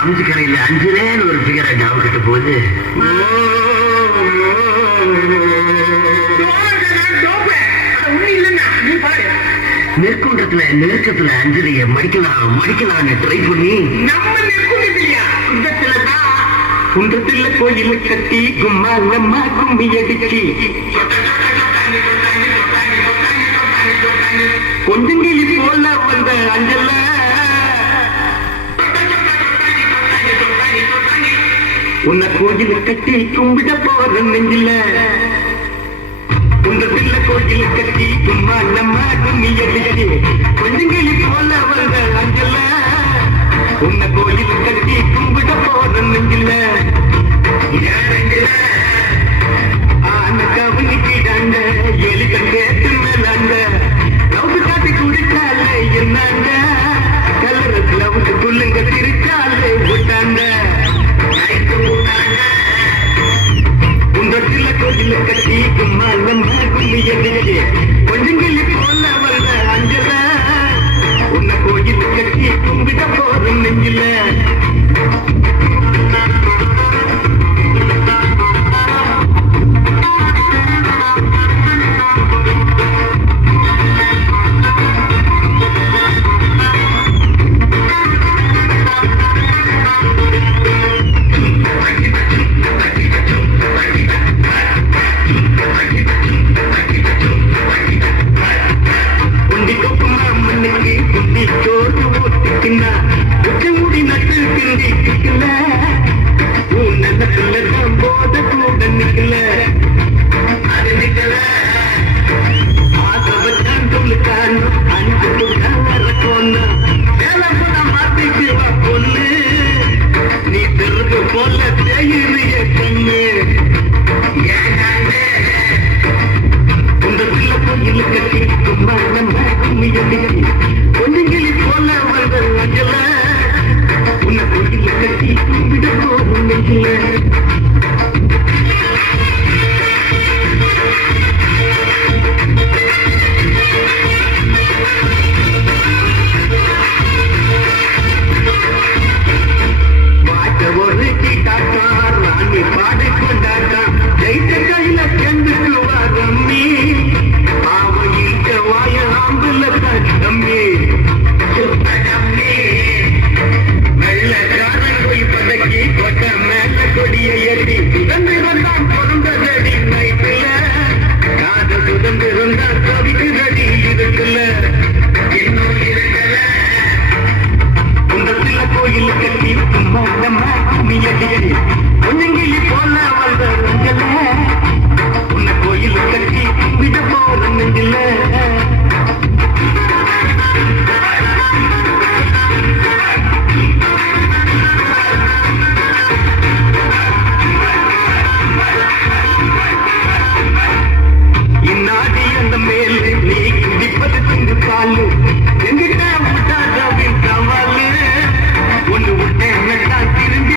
அஞ்சு கரையில் அஞ்சுலேன்னு ஒரு பிகரை ஞாபகத்து போகுது. நெற்குன்றத்துல நெருக்கத்துல அஞ்சலிய மடிக்கலான்னு ட்ரை பண்ணி நம்ம நெற்குன்றத்திலையா குன்றத்துல கோயில கட்டி கும்மாலம்மா கும்மி அடிச்சு கொஞ்சங்கிளி போல வந்த அஞ்சல உன்னை கோயில கட்டி கும்பிட போற நெஞ்சில குன்றத்துல கோயில கட்டி கும்மாலம்மா கும்மி அடிச்சு கொஞ்சங்கிளி போல வந்த அஞ்சல உன்னை கோயில கட்டி கும்பிட போற நெஞ்சில கவனிக்கிடாண்ட எலிக கேட்டு மேலாண்ட லவ் காட்டி குடிச்சால என்னாண்ட கலர் லவுக்கு சொல்லுங்க சிரிச்சாலே விட்டாண்ட குன்றத்தில கோயில கட்டி கும்மாலம் கும்மி அடிச்சு கொஞ்சங்கிளி போல வந்த அஞ்சல உன்னை கோயில் கட்டி கும்பிட போற நெஞ்சில கொஞ்சங்கிளி போல வந்து அஞ்சல உன்னை கோயில கட்டி கும்பிட போகும் நெஞ்சில